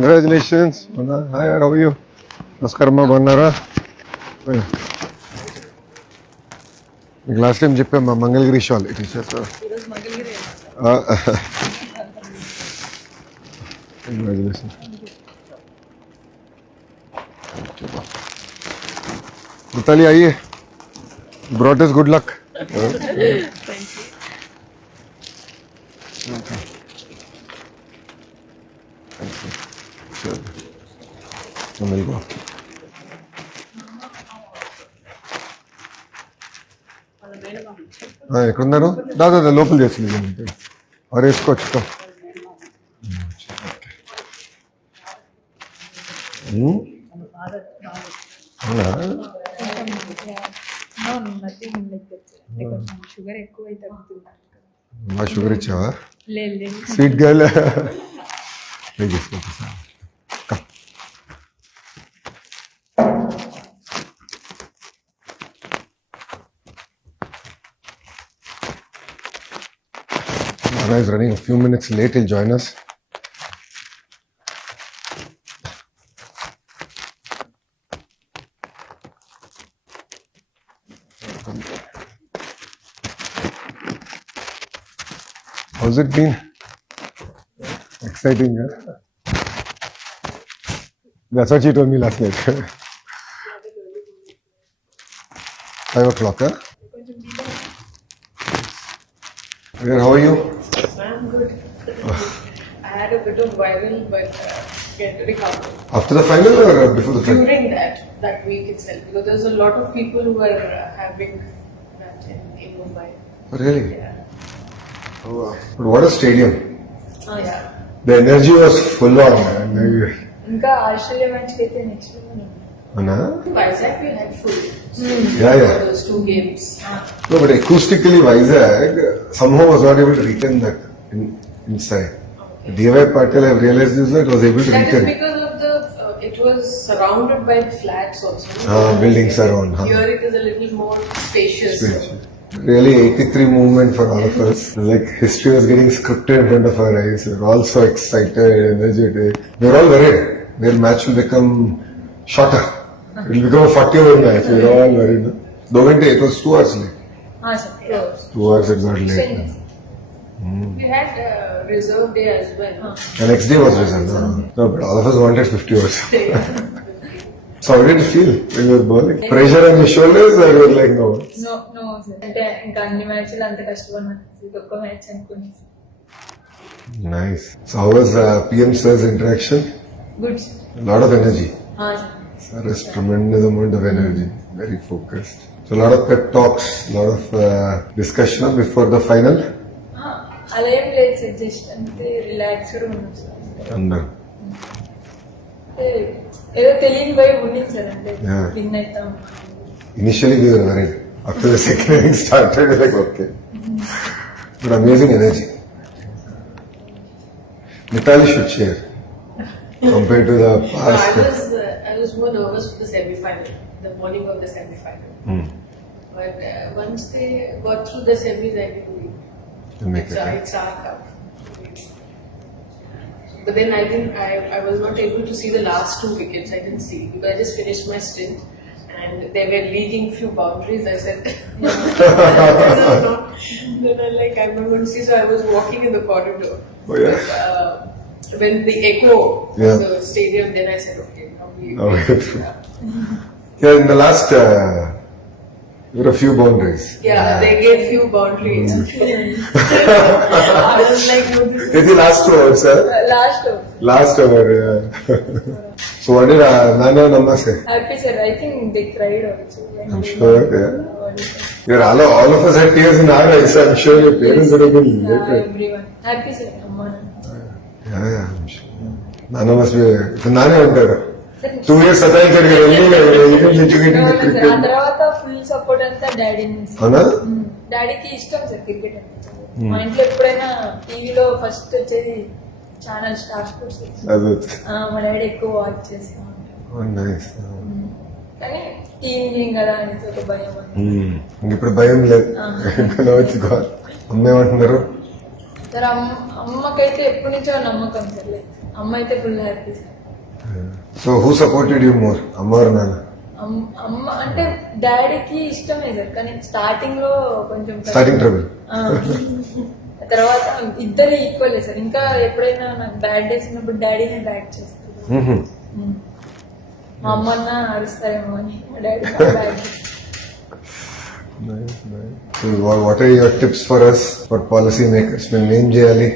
Congratulations. Hi, how are you? నమస్కారమ్మా, బాగున్నారా? మీకు లాస్ట్ టైం చెప్పామ్మా మంగళగిరి షాల్ ఇట్ ఇచ్చేస్తా. కంగ్రాచులేషన్. मिताली आइए, brought us good luck. मिल गो. ఎక్కడున్నారు? దాదా లోపల చేసి మరి వేసుకోవచ్చు. అవునా? మా షుగర్ ఇచ్చావా? Sweet girl. Anna is running a few minutes late. He'll join us. How's it been? Exciting, huh? That's what she told me last night. 5 o'clock, huh? How are you? I'm good. I had a bit of viral, but get recovered. After the final or before the final? During that week itself, because there's a lot of people who were having that in Mumbai. Really? Yeah. Oh, wow. But what a stadium. Yeah. The energy was full on. Inka Australia match ke the next one. Anna? Vizag we had full. Yeah. Those 2 games. No, but acoustically Vizag somehow was not able to retain that inside. Okay. D.Y. Patil, I realized this, it was able to That retain. is because of it was surrounded by flats also. Buildings around. Here it is a little more spacious. Really 83 movement for all of us. Like history was getting scripted in front of our eyes. We were all so excited, energetic. We were all worried. Their match will become shorter. It will become a 40-over match. We were all worried. 2 घंटे, it was 2 hours late. Sir. 2 hours it got late. We had reserve day as well. The next day was result. No, but all of us wanted 50 hours. So how did you feel when you were bowling? Pressure on your shoulders or you were like no? No, sir. అంటే ఇంకా అన్ని మ్యాచ్లు అంత కష్టపడినాను. ఇది ఒక్క match అనుకుని. Nice. So how was PM sir's interaction? Good. A lot of energy. Sir. Sir has tremendous amount of energy. Very focused. So a lot of pep talks, a lot of discussion before the final. అలా ఏం లేదు sir, just అంతే relaxed ఉన్నాం sir. Under. ఏదో తెలియని భయం ఉండింది sir, అంటే Yeah. విన్ అవుతాం. Initially we were worried. After the second inning started, we were like okay. But amazing energy. Mitali should share compared to the past. I was more nervous for the semi-final, the morning of the semi-final. But once they got through the semis, I knew it's our cup. But then I was not able to see the last 2 wickets. I didn't see because I just finished my stint and they were leading few boundaries. I said, then I'm like, I'm not going to see. So I was walking in the corridor. Oh, yeah. But, when the echo of the stadium, then I said, okay, now we. Yeah, in the last, there were a few boundaries. Yeah, they gave few boundaries. I was like, no, this It's the last 2 hours, sir. last Last hour, yeah. So what did Nana and Amma say? happy sir. I think they cried also. I'm sure, yeah. Yeah, all of us had tears in our eyes. I'm sure your parents would have been later. Everyone happy sir. Amma. Yeah, I'm sure. Nana must be. Nana ఉంటారు. 2 years సతాయించాడు కదా, educating ఆ cricket. తర్వాత full support అంతా daddy నుంచి. అవునా? డాడీకి ఇష్టం sir cricket అంటే. మా ఇంట్లో ఎప్పుడైనా టీవీలో ఫస్ట్ వచ్చేది ఛానల్ స్టార్ స్పోర్ట్స్. మా డాడీ ఎక్కువ వాచ్ చేస్తా ఉంటారు. నైస్. కానీ టీం కదా అనేసి ఒక భయం. ఇప్పుడు భయం లేదు. అమ్మ ఏమంటున్నారు? సార్ అమ్మకైతే ఎప్పటి నుంచో నమ్మకం సార్. అమ్మ అయితే full happy. So who supported you more, అమ్మ or నాన్న? అమ్మ అంటే డాడీకి ఇష్టమే సార్, కానీ స్టార్టింగ్ లో కొంచెం స్టార్టింగ్ ట్రబుల్. తర్వాత ఇద్దరు ఈక్వల్ సార్. ఇంకా ఎప్పుడైనా నాకు బ్యాడ్ డేస్ ఉన్నప్పుడు డాడీనే బ్యాక్ చేస్తారు. మా అమ్మ అన్న అరుస్తారేమో అని మా daddy back. So what are your tips for us, for policy makers? మేము ఏం చేయాలి?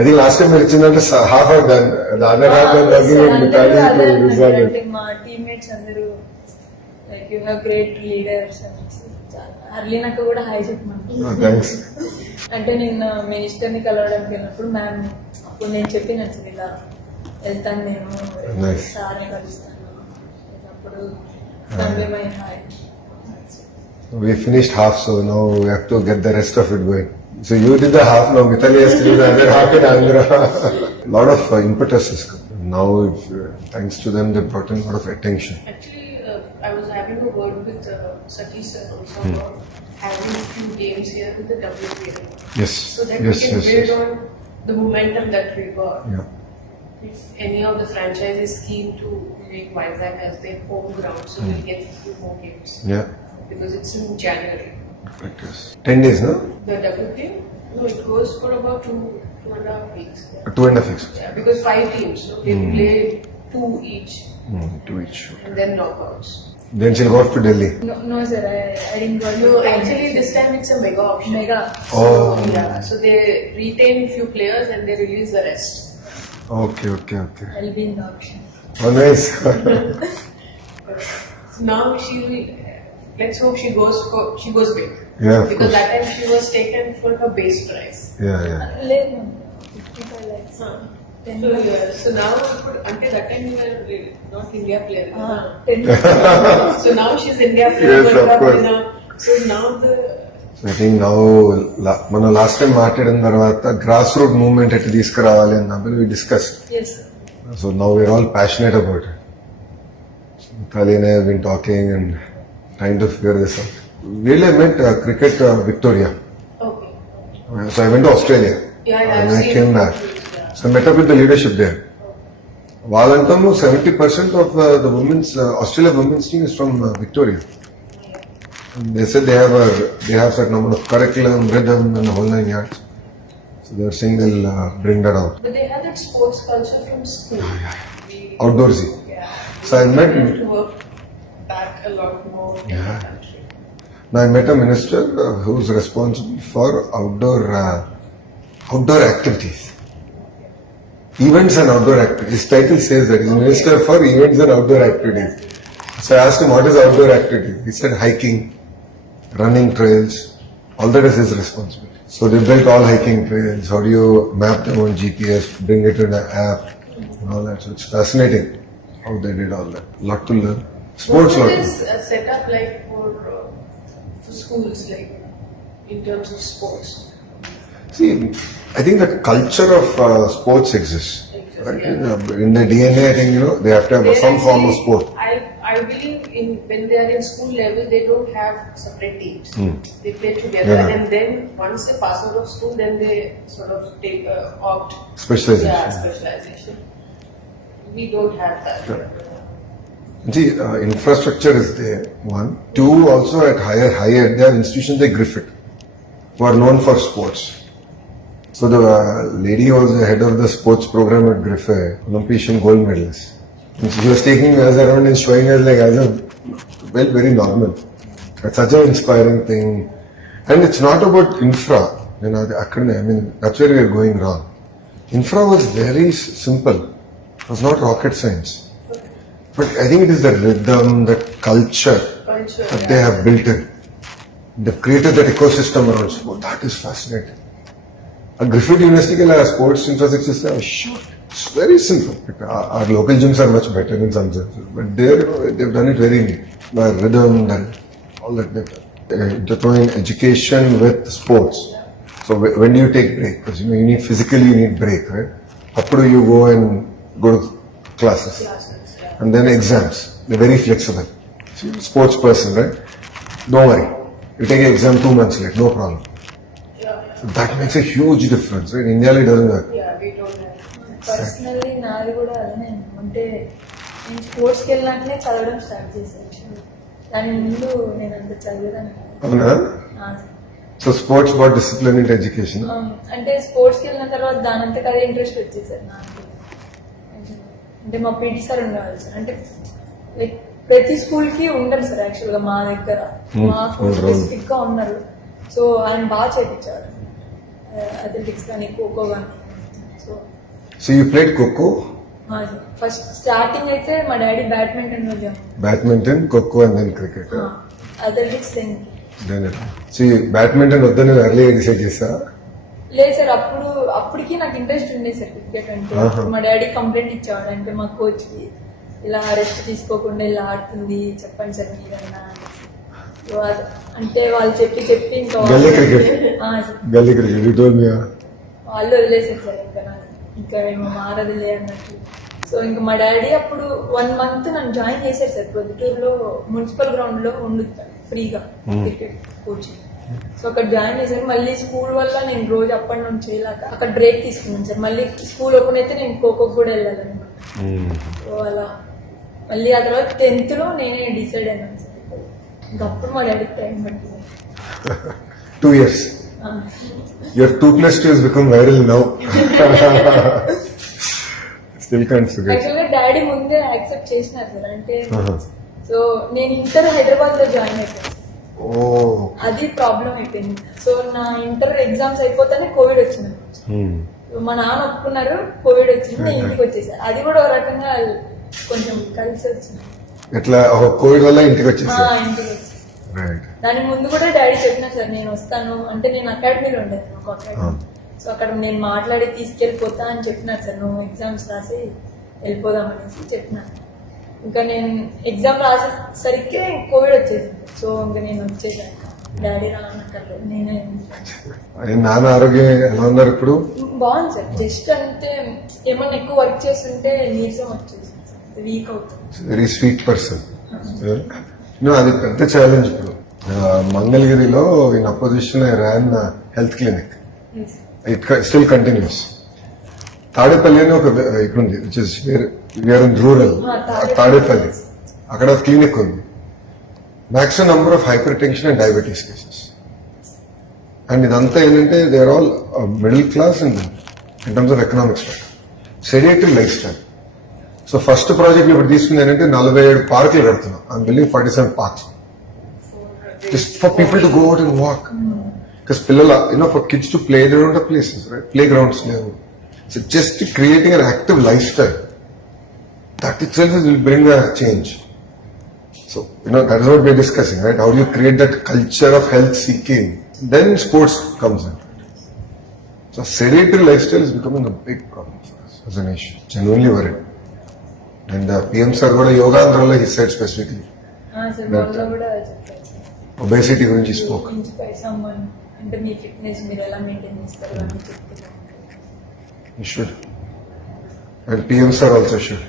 అది లాస్ట్ టైం మీరు ఇచ్చిందంటే half of done, other half అంటే మా టీమ్మేట్స్ అందరూ like you have great leaders అర్లీనాక కూడా హాయ్ చెప్పమన్నారు. థ్యాంక్స్. అంటే నేను మినిస్టర్ ని కలవడానికి వెళ్ళినప్పుడు మ్యామ్ అప్పుడు నేను చెప్పిన ఇలా వెళ్తాను నేను సార్ని కలుస్తాను అప్పుడు my hi. We finished half, so now we have to get the rest of it going. So you did the half, now Mithali has to do the other half in Andhra. Lot of impetus has come. Now, thanks to them, they brought in a lot of attention. Actually, I was having a word with Satish sir also about having few games here with the WPL. Yes. So that we can build on the momentum that we got. Yeah. If any of the franchises keen to make Vizag as their home ground, so we'll get few more games. Yeah. Because it's in January. 10 days, no? The WPL? No, it goes for about 2.5 weeks. Yeah. 2.5 weeks. Yeah, because 5 teams, so they play 2 each. 2 each. And then knockouts. Then she'll go off to Delhi. No sir, I didn't go. No, actually this time it's a mega option. Mega. So, Oh. yeah, so they retain few players and they release the rest. Okay. I'll be in the auction. Oh, nice. So now she will, let's hope she goes big. Yeah, of Because course. that time she was taken for her base price. Yeah. లేదు ma'am, 55 lakhs. So, yeah, so now, until that time you were not India player. 10 So now she's India player. Yes, World of Cup course. winner. So now the So I think now, మనం last time మాట్లాడిన తర్వాత grass root movement ఎట్లా తీసుకురావాలి అన్నప్పుడు we discussed. yes sir. So now we're all passionate about it. Mithali and I have been talking and trying to figure this out. Really, I met cricket Victoria. okay. So I went to Australia. Yeah, And I've I seen came it. back. Yeah. So I met up with the leadership there. వాళ్ళంటాము 70% of the women's Australia women's team is from Victoria. And they said they have certain amount of curriculum, rhythm, and the whole 9 yards. So they are saying they'll bring that out. But they have that sports culture from school. Outdoorsy. Yeah. So I met. We have to work back a lot more in the country. Now I met a minister who's responsible for outdoor activities. Events and outdoor activities. His title says that he's Minister for Events and Outdoor Activities. So I asked him what is outdoor activity. He said hiking, running trails, all that is his responsibility. So they built all hiking trails. How do you map them on GPS, bring it in an app, and all that. So it's fascinating how they did all that. Lot to learn. Sports What lot. is set up like for schools, like in terms of sports? See, I think the culture of sports exists. Right? In the DNA, I think, they have to have some form of sport. I believe when they are in school level, they don't have separate teams. They play together, Yeah. and then once they pass out of school, then they sort of take opt. Specialization. Yeah, specialization. We don't have that. See, infrastructure is there, one. Two, also at higher, they have institutions like Griffith, who are known for sports. So the lady who was the head of the sports program at Griffith, Olympian gold medalist. And she was taking us around and showing us like as a very normal. It's such an inspiring thing. And it's not about infra. That's where we are going wrong. Infra was very simple. It was not rocket science. But I think it is the rhythm, the culture that they have built in. They've created that ecosystem around sport. That is fascinating. A Griffith University ke liye sports infrastructure is sure. It's very simple. Our local gyms are much better in some sense. But there, they've done it very neat. The rhythm, all that they've done. Intertwine education with sports. So when do you take break? Because you need physically, you need break, right? After you go and go to classes. And then exams. They're very flexible. So you're a sports person, right? Don't worry. You take an exam 2 months late, no problem. Yeah. So that makes a huge difference, right? India doesn't work. Yeah, we don't have. Personally నాది కూడా అదే. అంటే నేను స్పోర్ట్స్కి వెళ్ళినాకనే చదవడం start చేశాను. దాని ముందు నేను అంత చదివేదాన్ని కాదు. అవునా? So sports but discipline in education. అంటే స్పోర్ట్స్కి వెళ్ళిన తర్వాత దానంతకు అదే ఇంట్రెస్ట్ వచ్చేసారు నాకు. అంటే మా పీటీ సార్ ఉండేవాళ్ళు సార్. అంటే లైక్ ప్రతి స్కూల్ కి ఉండరు సార్ యాక్చువల్ గా మా దగ్గర. మా స్కూల్ స్పెసిఫిక్ గా ఉన్నారు. సో ఆయన బాగా చేయించారు అథ్లెటిక్స్ కానీ ఖోఖో కానీ. So you played kho-kho? First starting అయితే మా daddy badminton, kho-kho and then cricket. Athletics badminton వద్దని ఎర్లీ డిసైడ్ చేసా? లేదు సార్, అప్పటికి నాకు ఇంట్రెస్ట్ ఉండే సార్ క్రికెట్ అంటే. మా డాడీ కంప్లైంట్ ఇచ్చేవాడు అంటే మా కోచ్ కి, ఇలా రెస్ట్ తీసుకోకుండా ఇలా ఆడుతుంది చెప్పండి సార్ మీరన్నా. అంటే వాళ్ళు చెప్పి ఇంకా గల్లీ క్రికెట్ వాళ్ళు వదిలేసారు సార్. ఇంకా ఏమో మారదులే అన్నట్టు. సో ఇంకా మా డాడీ అప్పుడు 1 month నన్ను జాయిన్ చేశారు సార్ పొద్దుటూరులో మున్సిపల్ గ్రౌండ్ లో ఉండుతాను ఫ్రీగా క్రికెట్ కోచింగ్. సో అక్కడ జాయిన్ చేశారు. మళ్ళీ స్కూల్ వల్ల నేను రోజు అప్పటి నుంచి చేయలేక అక్కడ బ్రేక్ తీసుకున్నాను సార్. మళ్ళీ స్కూల్ ఓపెన్ అయితే నేను ఖోఖో కూడా వెళ్ళాలన్నమాట. సో అలా మళ్ళీ ఆ తర్వాత 10th లో నేనే డిసైడ్ అయినాను సార్. ఇంకా అప్పుడు మా డాడీకి టైం పట్టింది. 2 years. Your 2+2 has become viral now. Still can't forget. యాక్చువల్గా డాడీ ముందే యాక్సెప్ట్ చేసినారు సార్. అంటే సో నేను ఇంటర్ హైదరాబాద్ లో జాయిన్ అయిపోయాను. అది ప్రాబ్లం అయిపోయింది. సో నా ఇంటర్ ఎగ్జామ్స్ అయిపోతేనే కోవిడ్ వచ్చింది. మా నాన్న ఒప్పుకున్నారు, కోవిడ్ వచ్చింది, నేను ఇంటికి వచ్చేసాను. అది కూడా ఒక రకంగా కొంచెం కలిసి వచ్చింది. ఎట్లా కోవిడ్ వల్ల ఇంటికి వచ్చేసి? ఇంటికి వచ్చి దానికి ముందు కూడా డాడీ చెప్పినా సార్ నేను వస్తాను అంటే. నేను అకాడమీలో ఉండేది ఒక అకాడమీ. సో అక్కడ నేను మాట్లాడి తీసుకెళ్ళిపోతా అని చెప్పినారు సార్. నువ్వు ఎగ్జామ్స్ రాసి వెళ్ళిపోదాం అనేసి చెప్పినాను. ఇంకా నేను ఎగ్జామ్ రాసేసరికి కోవిడ్ వచ్చేసింది. సో ఇంకా నేను వచ్చేసాను. డాడీ రానక్కర్లేదు, నేనే. నాన్న ఆరోగ్యం ఎలా ఉన్నారు ఇప్పుడు? బాగుంది సార్. జస్ట్ అంటే ఏమన్నా ఎక్కువ వర్క్ చేస్తుంటే నీరసం వచ్చేసింది, వీక్ అవుతుంది. Very sweet person. అది పెద్ద ఛాలెంజ్ ఇప్పుడు. మంగళగిరిలో in opposition I ran health clinic. It still continues. Tadepalli అని ఒక ఇక్కడ ఉంది, which is where in rural. Tadepalli అక్కడ క్లినిక్ ఉంది. Maximum number of hypertension and diabetes cases. And ఇదంతా ఏంటంటే they are all middle class in terms of economics, sedentary lifestyle. So first project ఇప్పుడు తీసుకుంది ఏంటంటే 47 పార్కులు కడుతున్నాం. I'm building 47 parks just for people to go out and walk. Because పిల్లలు for kids to play, they don't have places, right? Playgrounds లేవు. So just creating an active lifestyle, that itself will bring a change. So, that is what we are discussing, right? How do you create that culture of health seeking? Then sports comes in. So, sedentary lifestyle is becoming a big problem for us as a nation. Genuinely worried. And PM sir got a yoga andrilla, he said specifically. Obesity gurinchi spoke. Inspire someone. అంటే మీ fitness మీరు ఎలా maintain చేస్తారు అని చెప్తున్నారు. You should. And PM sir also should.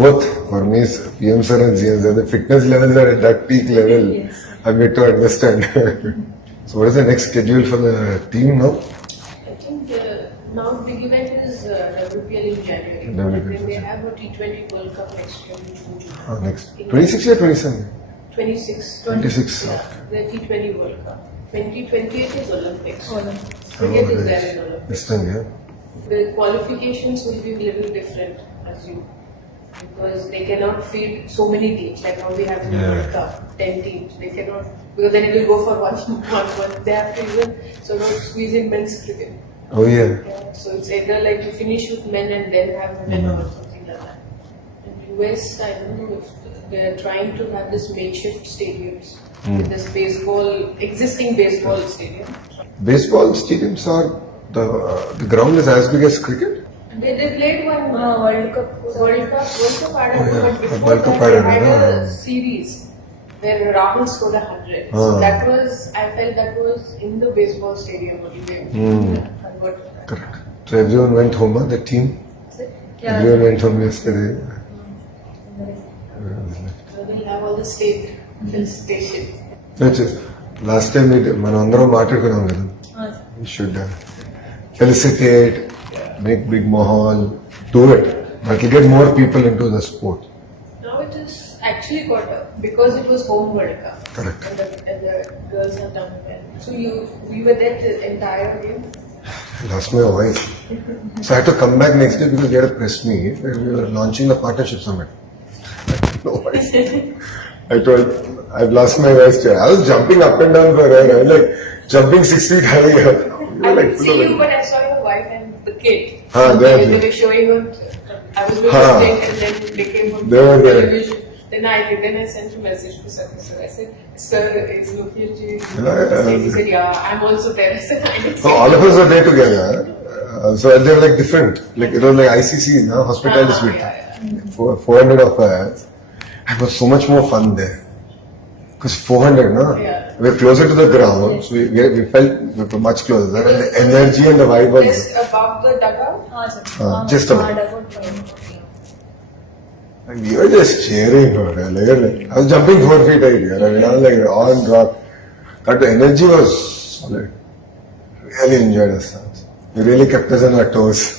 Both for me, PM sir and GM sir, the fitness levels are at that peak level. Yes. I'm yet to understand. So what is the next schedule for the team now? I think now the event is WPL in January. WPL. Then they have a T20 World Cup next year in June. Next. 26 or 27? 26. 26. Yeah, the T20 World Cup. 2028 is Olympics. Olympics. Cricket is there in Olympics. This time, yeah. The qualifications will be a little different, as you, because they cannot feed so many teams. Like now we have the World Cup, 10 teams. They cannot, because then it will go for one. They have to even sort of squeeze in men's cricket. Oh yeah. So it's either like you finish with men and then have women or something like that. In US, I don't know if they're trying to have this makeshift stadiums with this existing baseball stadium. Baseball stadiums are the ground is as big as cricket. They played one World Cup. World Cup but before World Cup that they had yeah. a series where Rahul scored 100. So that was, I felt that was in the baseball stadium only. Correct. So everyone went home, the team? Yeah. Everyone went home yesterday. So they'll have all the state hill stations. Which is, last time మనం అందరం మాట్లాడుకున్నాం కదా. We should felicitate make big mahal, do it. But it'll get more people into the sport. Now it is actually got up because it was home World Cup. Correct. And the girls have done well. So you were there the entire game? I lost my voice. So I had to come back next day because we had a press meet where we were launching the partnership summit. No voice. I told, I've lost my voice too. I was jumping up and down for her. I was like jumping 6 feet high. I didn't see you, but I saw your wife and the kid. They were showing her. I was going to drink and then they came on They were there. television. Then I sent a message to Sir. I said, Sir is looking at you. He said, yeah, I'm also there. I said, I didn't So see all you. of us were there together. So they were like different. Like it was like ICC, no? Hospitality suite. Yeah. 400 of us. It was so much more fun there. Because 400, no? Yeah. We were closer to the ground, so we felt we were much closer. And the energy and the vibe was Just above the dugout? just about. And we were just cheering for her. Like, I was jumping 4 feet high here. I mean, I was like on rock. But the energy was solid. Really enjoyed ourselves. We really kept us on our toes.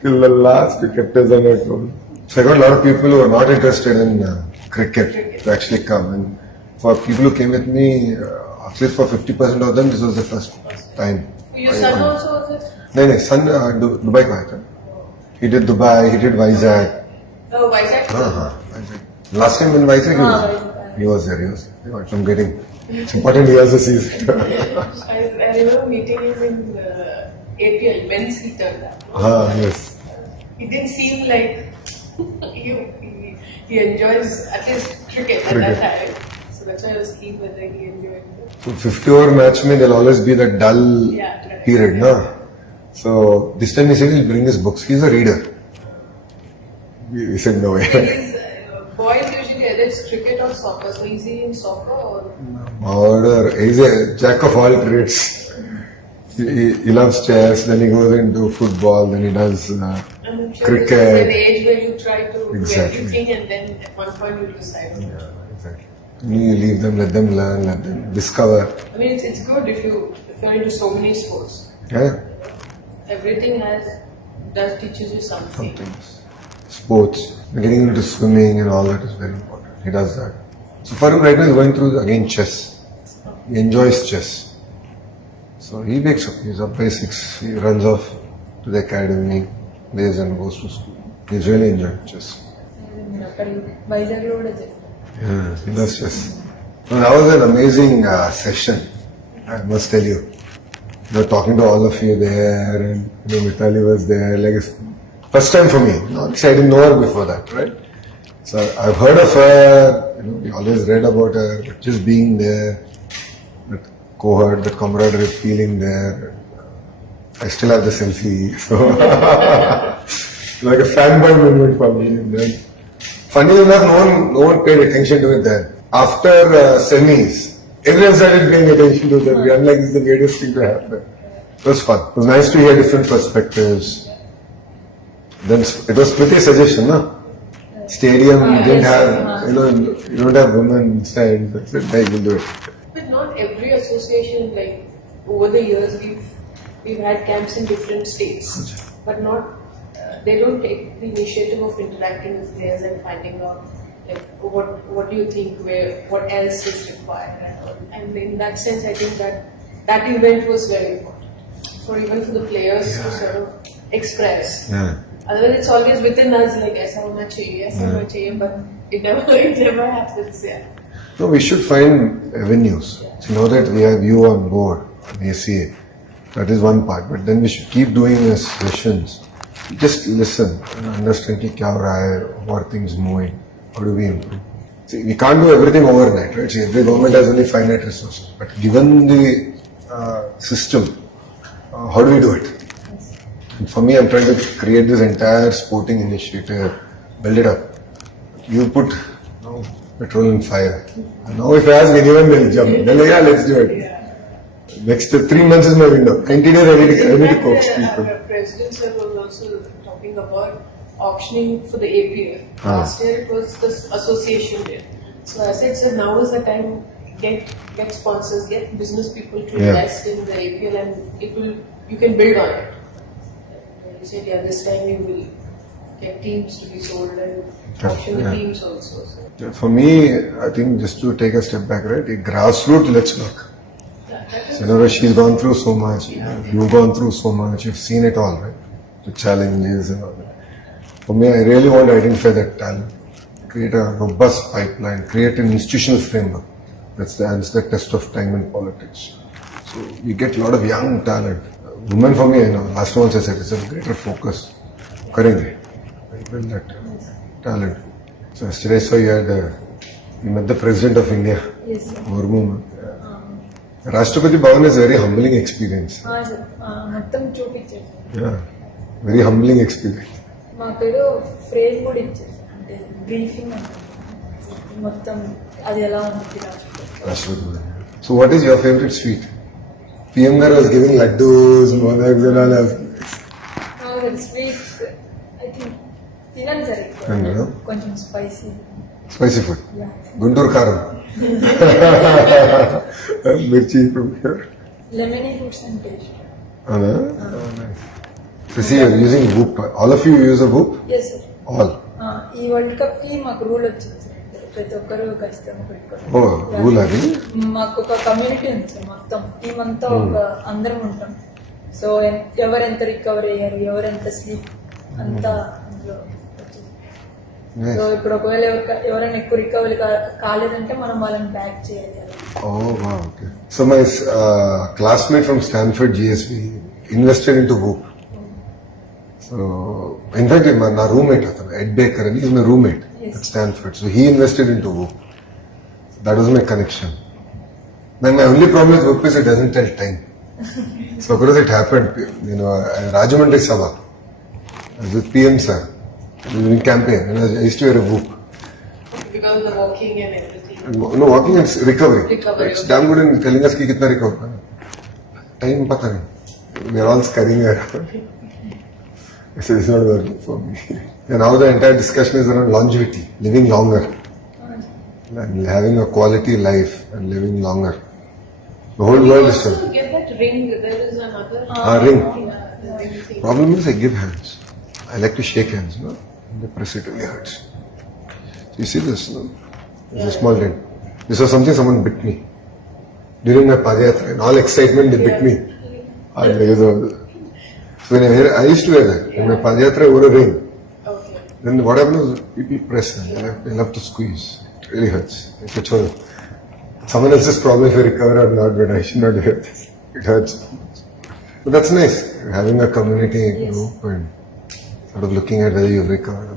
Till the last, we kept us on our toes. So I got a lot of people who were not interested in cricket to actually come. And for people who came with me, at least for 50% of them, this was the first time. Your son also was it? No, son, Dubai ka hai. He did Dubai, he did Vizag. Oh, Vizag? Vizag. Last time in Vizag, he was there. I'm getting. It's important he has a season. I remember meeting him in APL when he turned up. Yes. He didn't seem like he enjoys at least cricket at that time. So that's why I was keen whether he enjoyed it. 50-over match mein, there'll always be that dull Yeah, period, no? So this time he said he'll bring his books. He's a reader. We said no way. His boys usually either it's cricket or soccer. So is he in soccer or? Order. He's a jack of all trades. He loves chess, then he goes into football, then he does I'm sure cricket. this is an age where you try to do Exactly. everything and then at one point you decide. Yeah, exactly. You leave them, let them learn, let them discover. I mean, it's good if you're into so many sports. Yeah. Everything teaches you something. Sports, getting into swimming and all that is very important. He does that. So for him right now he's going through again chess. He enjoys chess. So he wakes up, he's up by 6, he runs off to the academy, plays and goes to school. He's really enjoying chess. అక్కడ వైజాగ్ లో కూడా చేస్తాను. Yeah, he loves chess. So that was an amazing session, I must tell you. Talking to all of you there, and Mitali was there. Like it's first time for me. I didn't know her before that, right? So I've heard of her. We always read about her. But just being there, that cohort, that camaraderie, feeling there. I still have the selfie, so like a fanboy moment for me. And then, funny enough, no one paid attention to it then. After semis, everyone started paying attention to that. I'm like, this is the weirdest thing to happen. It was fun. It was nice to hear different perspectives. Then it was Smriti's suggestion, no? Stadium didn't have, you don't have women inside. That's it, hey, we'll do it. But not every association, like over the years, we've had camps in different states, but not they don't take the initiative of interacting with players and finding out like what do you think, what else is required, and in that sense, I think that event was very important even for the players to sort of express. Yeah. Otherwise, it's always within us, like ऐसा होना चाहिए, but it never happens. Yeah. No, we should find avenues. So now that we have you on board, ACA, that is one part. But then we should keep doing these sessions. Just listen and understand क्या हो रहा है, how are things moving, how do we improve. See, we can't do everything overnight, right? See, every government has only finite resources. But given the system, how do we do it? And for me, I'm trying to create this entire sporting initiative, build it up. You put petrol and fire. And now if I ask anyone, they'll jump. They'll like, yeah, let's do it. Next 3 months is my window. 90 days I need to coach people. President sir was also talking about auctioning for the APL. Last year it was the association did. So I said, sir, now is the time get sponsors, get business people to Yeah. invest in the APL, and you can build on it. You said, yeah, this time you will get teams to be sold and auction the Yeah. teams also. So, For me, I think just to take a step back, right? A grassroots, let's work. yeah, that is So, you know, she's gone through so much, you've gone through so much, you've seen it all, right? The challenges and all that. For me, I really want to identify that talent, create a robust pipeline, create an institutional framework. That's the test of time in politics. So we get a lot of young talent. Women for me, last time also I said, it's a greater focus. Correct. I build that talent. So yesterday I saw you met the President of India, Yes, sir. Murmu. Rashtrapati Bhavan is a very humbling experience. Sir మొత్తం చూపించారు sir. Yeah, very humbling experience. మాకు ఏదో frame కూడా ఇచ్చారు sir. అంటే briefing అంటే మొత్తం అది ఎలా ఉంది Rashtrapati Bhavan. So what is your favorite sweet? PM Gar was giving laddus, modaks and all that. Sweets I think తినను సార్ ఎక్కువ. తినరా? కొంచెం spicy Spicy food. Guntur Karam. Mirchi from here. Lemony fruits అంటే ఇష్టం. Anna? So see, you're using Whoop. All of you use a Whoop? Yes sir. All. ఈ world cup కి మాకు rule వచ్చింది సార్. ప్రతి ఒక్కరు ఖచ్చితంగా పెట్టుకోవాలి. Oh, rule అది? మాకు ఒక కమ్యూనిటీ ఉంది సార్. మొత్తం టీం అంతా ఒక అందరం ఉంటాం. సో ఎవరెంత రికవర్ అయ్యారు, ఎవరెంత స్లీప్ అంతా అందులో వచ్చింది. Nice. సో ఇప్పుడు ఒకవేళ ఎవరైనా ఎక్కువ రికవరీ కాలేదంటే మనం వాళ్ళని బ్యాక్ చేయాలి అలా. Oh, wow, okay. So my classmate from Stanford GSB invested into Whoop. So, in fact, my roommate, Ed Baker, and he's my roommate Yes. at Stanford. So he invested into Whoop. That was my connection. Then my only problem with Whoop is it doesn't tell time. So of course it happened, Rajamundry Sabha, I was with PM sir, during campaign, and I used to wear a Whoop. because of the walking and everything. No, walking and recovery. Recovery, It's okay. damn good in telling us ki kitna recover karna. Time pata nahi. We are all scurrying around. So it's not working for me. And now the entire discussion is around longevity, living longer, and having a quality life and living longer. The whole You world is also struggling. get that ring. There is another Ring. Yeah, the ring thing. Problem is I give hands. I like to shake hands, no? And they press it really hurts. So you see this, no? There's a small dent. This was something someone bit me. During my Padayatra, in all excitement they bit me. So when I used to wear that. In my Padayatra I wore a ring. Okay. Then what happens is people press and they love to squeeze. It really hurts. It's a chore. Someone else's problem if you recover or not, but I should not do this. It hurts. But that's nice. Having a community group and sort of looking at whether you've recovered.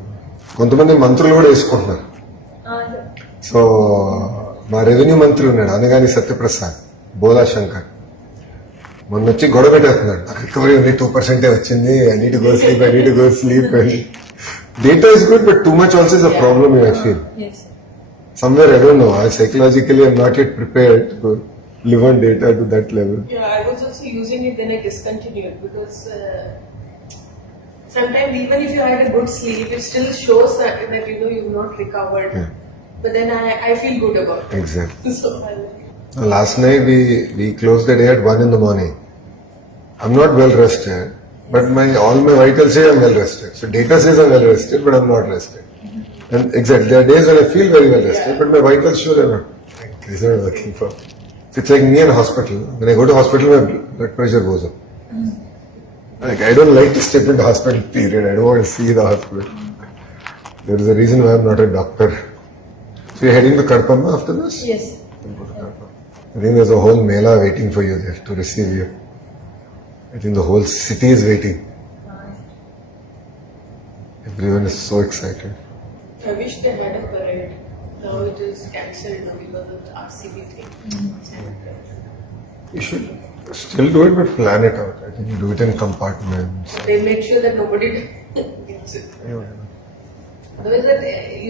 కొంతమంది మంత్రులు కూడా వేసుకుంటున్నారు. So మా revenue మంత్రి ఉన్నాడు అనగాని సత్యప్రసాద్ బోలా శంకర్ మొన్న వచ్చి గొడవ పెట్టేస్తున్నాడు నాకు రికవరీ ఓన్లీ 2% వచ్చింది I need to go sleep data is good but too much also is a problem I feel yes somewhere I don't know psychologically I'm not yet prepared to live on data to that level. Yeah, I was also using it, then I discontinued because sometimes even if you had a good sleep, it still shows that you've not recovered. Yeah. But then I feel good about it. Exactly. So Last night we closed the day at 1 in the morning. I'm not well rested, but all my vitals say I'm well rested. So data says I'm well rested, but I'm not rested. And exactly, there are days when I feel very well rested, but my vitals show they're not. It's not working for me. It's like me in hospital. When I go to hospital, my blood pressure goes up. Like I don't like to step into hospital. Period. I don't want to see the hospital. There is a reason why I'm not a doctor. So you're heading to Karpamma after this? Yes I think there's a whole mela waiting for you there to receive you. I think the whole city is waiting. Everyone is so excited. I wish they had a parade. Now it is cancelled now because of the RCB thing. You should still do it, but plan it out. I think you do it in compartments. They make sure that nobody gets it. Otherwise,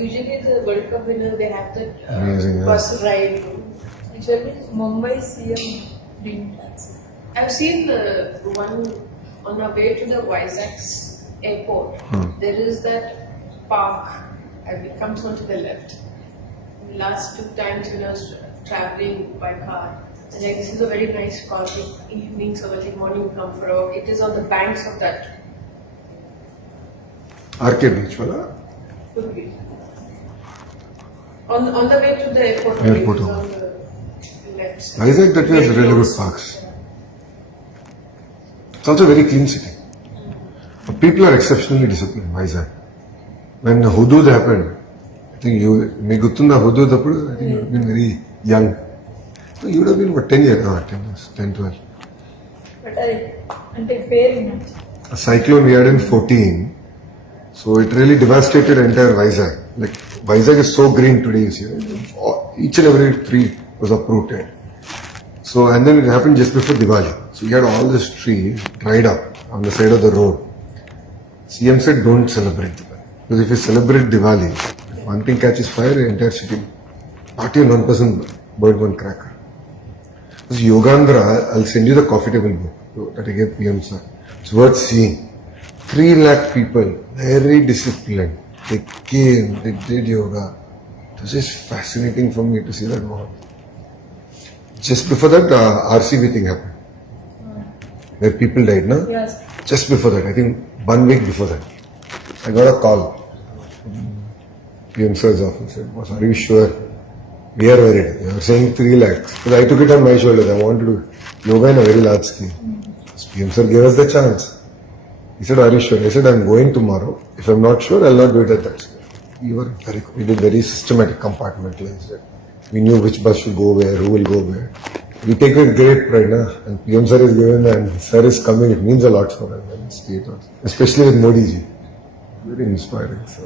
usually the World Cup winners they have that Amazing, yeah. bus ride. Actually Mumbai CM dream tax I've seen one on our way to the Vizag's airport. There is that park and it comes onto the left. Last 2 times when I was traveling by car. And like, this is a very nice coffee evening, so early morning you come for a walk. It is on the banks of that. Arcade beach, wala? Could be. On the way to the airport. Airport, it is oh. on the left side. Vizag, that was really good parks. It's also a very clean city. People are exceptionally disciplined, Vizag. When Hudud happened, I think you, me guttunda Hudud appudu, I think you would have been very young. So you would have been, what, 10 years? 10 years, 10, 12. But అది అంటే పేరు వినొచ్చు. A cyclone we had in 14. So it really devastated entire Vizag. Like, Vizag is so green today, you see. Right? Each and every tree was uprooted. So, and then it happened just before Diwali. So we had all this trees dried up on the side of the road. CM said, don't celebrate Diwali. Because if you celebrate Diwali, if one thing catches fire, the entire city, party on one person burn one cracker. This Yogandhra, I'll send you the coffee table book that I gave PM sir. It's worth seeing. 3 lakh people, very disciplined. They came, they did yoga. It was just fascinating for me to see that moment. Just before that, RCB thing happened. Where people died, no? Yes. Just before that, I think 1 week before that, I got a call from PM sir's office. Said, "Boss, are you sure? We are worried. You are saying 3 lakhs." Because I took it on my shoulders. I wanted to do yoga in a very large scale. So PM sir gave us the chance. He said, "Are you sure?" I said, "I'm going tomorrow. If I'm not sure, I'll not do it at that scale." We did very systematic compartmentalized. We knew which bus should go where, who will go where. We take with great pride, na? And PM sir is given and sir is coming. It means a lot for us and state also. Especially with Modi ji. Very inspiring. So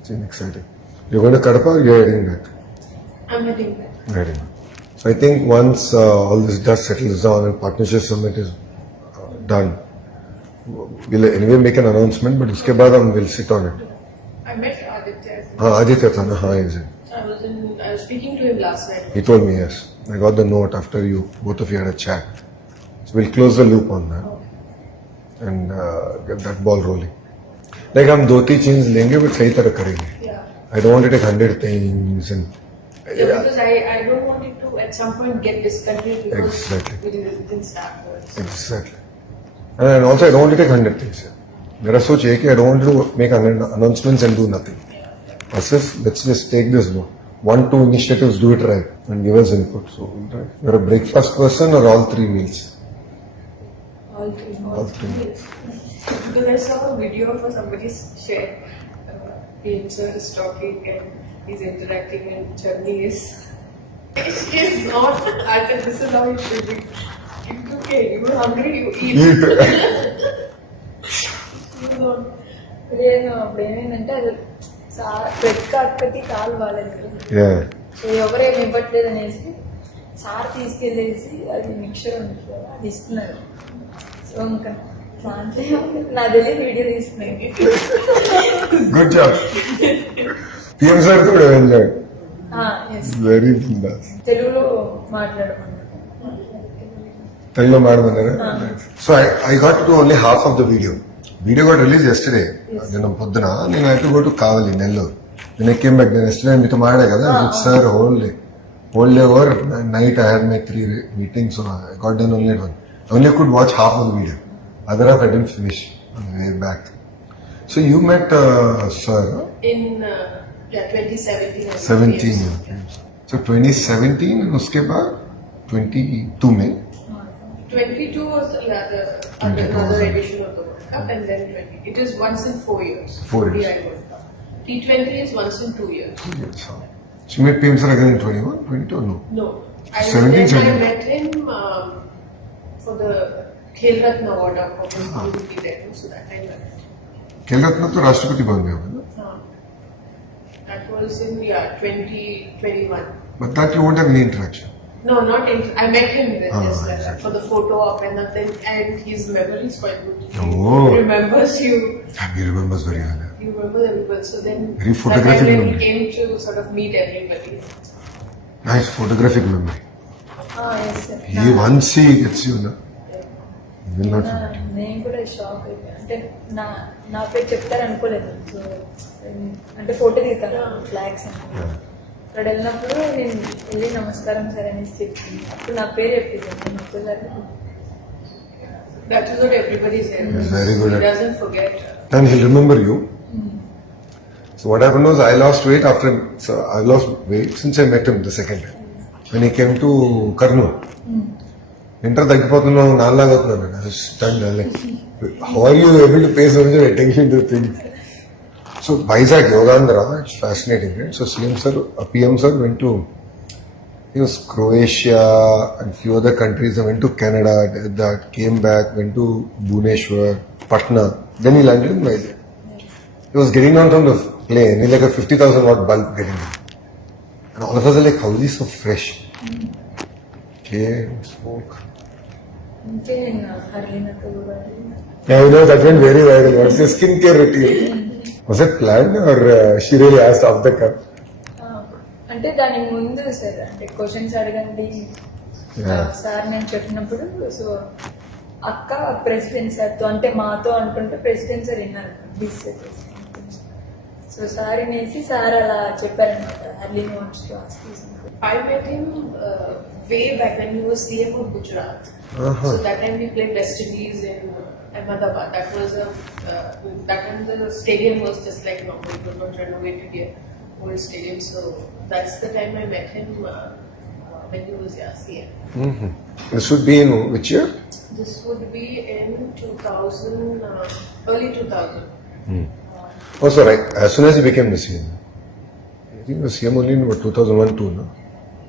it's exciting. You're going to Kadapa or you're heading back? I'm heading back. Heading. So I think once all this dust settles down and partnership summit is done, we'll anyway make an announcement, but uske baad we'll sit on it. I met Aditya. Aditya Thana, is it? I was speaking to him last night. He told me, yes. I got the note after both of you had a chat. So we'll close the loop on that and get that ball rolling. Like हम 2-3 चीज लेंगे but सही तरह करेंगे. Yeah. I don't want to take 100 things and Yeah, because I don't want it to at some point get discontinued because Exactly. we didn't start first. exactly. And also I don't want to take 100 things. मेरा सोच ये कि I don't want to make announcements and do nothing. Let's just take this 1-2 initiatives, do it right and give us input. So you're a breakfast person or all 3 meals? All three. All 3. Because I saw a video of somebody shared. PM sir is talking and he's interacting and Chutney is. She is not. I said this is how it should be. It's okay. You're hungry. You eat. You're not. నేను అప్పుడు ఏమైందంటే అది bread కార్పెట్కి కాలు బాగాలేదు. Yeah. So ఎవరేమి ఇవ్వట్లేదు అనేసి sir తీసుకెళ్ళేసి అది mixture ఉంటుంది కదా, అది ఇస్తున్నారు. సో ఇంకా దాంట్లో నా తెలియదు వీడియో తీస్తున్నాయి. Good job. PM sir too enjoyed. Yes Very bindas. తెలుగులో మాట్లాడమన్నారు. Telugu madam annara. So I got to do only half of the video. Video got released yesterday. Then పొద్దున నేను I had to go to Kavali, Nellore. Then I came back. Then yesterday మీతో మాట్లాడా కదా. Sir whole day over. Night I had my 3 meetings, so I got done only one. I only could watch half of the video. Other half I didn't finish on the way back. So you met sir In 2017. 17. Okay. So 2017 and uske baad 22 में 22 was the 22 another was edition of the World Cup, and then 20. It is once in 4 years. 4 years. ODI World Cup. T20 is once in 2 years. Yes. So you met PM sir again in 21, 22 or no? No. 17, I 17. met him for the Khel Ratna Award for his beauty there. So that I met. खेल रत्न तो राष्ट्रपति भवन में होगा ना? That was in 2021. But that you won't have any interaction. No, not in. I met him then just like that exactly. for the photo op and nothing. And his memory is quite good. Oh. He remembers you. He remembers very well. He remembers everybody. So then, Very photographic when memory. he came to sort of meet everybody. Nice photographic memory. Yes sir. He once he gets you, na, he will not forget. నేను కూడా shock అయిపోయాను. అంటే నా పేరు చెప్తారు అనుకోలేదు. So అంటే photo దిగుతాను ఫ్లాగ్స్ అని. Yeah. అక్కడ వెళ్ళినప్పుడు నేను వెళ్ళి నమస్కారం సార్ అనేసి చెప్పింది. అప్పుడు నా పేరు చెప్పింది ఒక్కసారి. That is what everybody says. Very good. He doesn't forget. And he'll remember you. So what happened was I lost weight I lost weight since I met him the second time. When he came to Karnool. Enter తగ్గిపోతున్నావు నాలాగా అవుతున్నాను. I was stunned. Like, how are you able to pay so much attention to things? So Vizag Yogandhra, it's fascinating, right? So CM sir, PM sir went to Croatia and few other countries. I went to Canada, did that, came back, went to Bhubaneswar, Patna. Then he landed in Vizag. He was getting down from the plane, he's like a 50,000 watt bulb getting down. And all of us are like, how is he so fresh? Okay, smoke. ఇంకే నేను హర్లీనతో కూడా Yeah, you know, that went very viral. What's your skincare routine? Was it planned or she really asked off the cuff? అంటే దానికి ముందు sir అంటే questions అడగండి sir నేను చెప్పినప్పుడు సో అక్క ప్రెసిడెంట్ సార్తో అంటే మాతో అనుకుంటే ప్రెసిడెంట్ సార్ విన్నారు డిస్కస్ చేసి సో సార్ వినేసి సార్ అలా చెప్పారనమాట early wants to ask you something. I met him way back when he was CM of Gujarat. So that time we played West Indies in Ahmedabad. That time the stadium was just like normal. It was not renovated yet. Old stadium. So that's the time I met him when he was CM. This would be in which year? This would be in 2000, early 2000. Oh, so right. As soon as he became the CM. I think he was CM only in about 2001-2, no?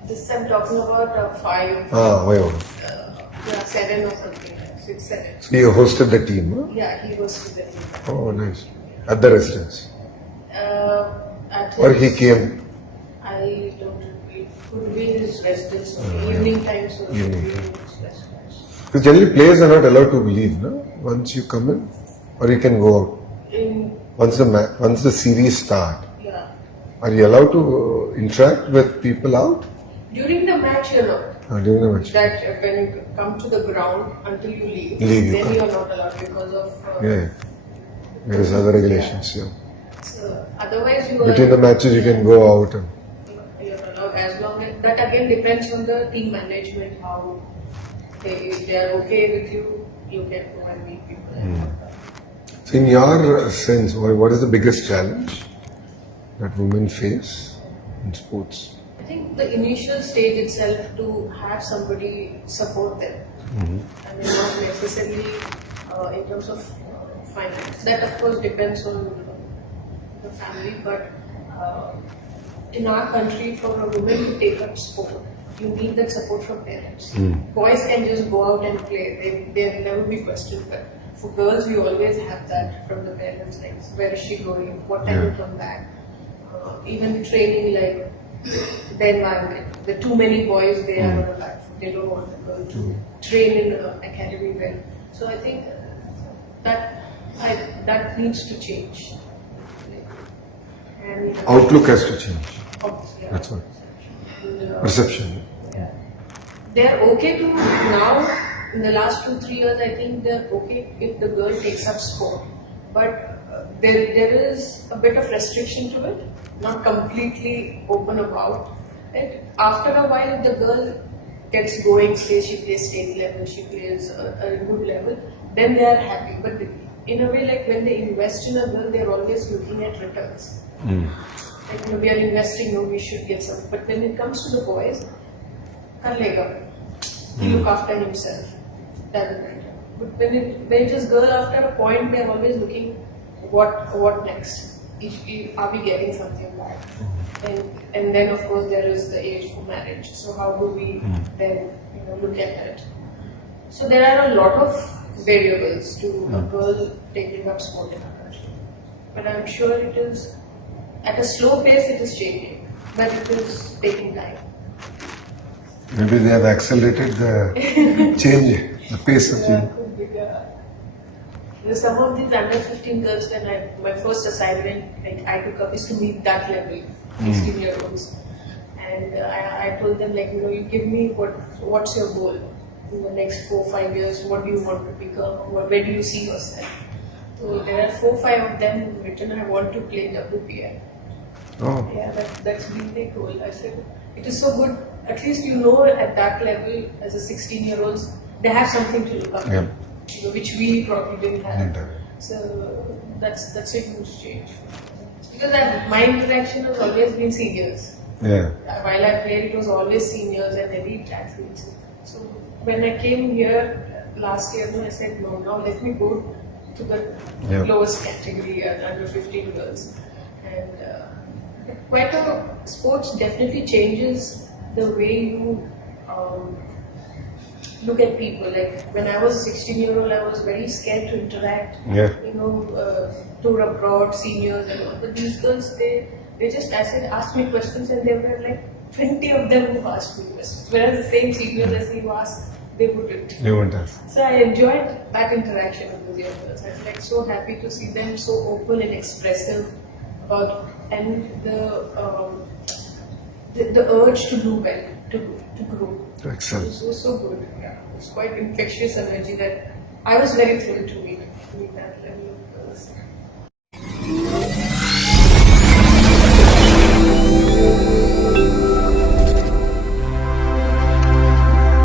This I'm talking about 5. Why? 7 or something. 6, 7. So you hosted the team, huh? Yeah, he was with the team. Oh, nice. At the residence? At Or he his- came? I don't know. It could be his residence or evening time, so it could be his residence. Because generally players are not allowed to leave, no? Once you come in, or you can go out. Once the series start, Yeah. are you allowed to interact with people out? During the match, you know. During the match? That when you come to the ground until you leave, Leave, you then can't. you are not allowed because of. Yeah. There is other regulations, yeah. So otherwise, you Between the matches you can go out and... You're allowed as long as that again depends on the team management how if they are okay with you, you can go and meet people. So in your sense, what is the biggest challenge that women face in sports? I think the initial stage itself to have somebody support them. I mean, not necessarily in terms of finance. That of course depends on the family, but in our country, for a woman to take up sport, you need that support from parents. Boys can just go out and play; they'll never be questioned. But for girls, we always have that from the parents, like where is she going, what time will come back. Even training, like the environment. There are too many boys, they are on the back foot. They don't want the girl to train in an academy well. So I think that needs to change. And Outlook has to change. obviously, That's what. and, Perception. they are okay to now. In the last 2-3 years, I think they're okay if the girl takes up sport, but there is a bit of restriction to it, not completely open about it. After a while, if the girl gets going, say she plays state level, she plays a good level, then they are happy. But in a way, like when they invest in a girl, they're always looking at returns. Like, we are investing, no, we should get some. But when it comes to the boys, kar lega. He look after himself. Doesn't matter. But when it is girl, after a point, they're always looking, what next? Are we getting something back? And then of course there is the age for marriage. So how do we then look at that? So there are a lot of variables to a girl taking up sport in our country. But I'm sure it is at a slow pace. It is changing, but it is taking time. Maybe they have accelerated the change, the pace of change. There's some of these under 15 girls, when my first assignment I took up is to meet that level, 16-year-olds. And I told them, like, you give me what's your goal in the next 4-5 years, what do you want to become, where do you see yourself? So there are 4-5 of them written, I want to play WPL. Oh. Yeah, that's been their goal. I said, it is so good. At least you know at that level, as a 16-year-olds, they have something to look up to, Yeah. which we probably didn't have. Didn't have. So that's a huge change. Because my interaction has always been seniors. Yeah. While I played, it was always seniors and elite athletes. So when I came here last year, I said, no, now let me go to the Yeah. lowest category, under 15 girls. And quite a sports definitely changes the way you look at people. Like when I was a 16-year-old, I was very scared to interact. Yeah. Tour abroad, seniors and all. But these girls, they just asked me questions, and there were like 20 of them who asked me questions. Whereas the same seniors as you asked, they wouldn't. You want us. So I enjoyed that interaction with those young girls. I was like so happy to see them so open and expressive about, and the urge to do well, to grow. To excel. It was so good. Yeah, it's quite infectious energy that I was very thrilled to meet that level of girls.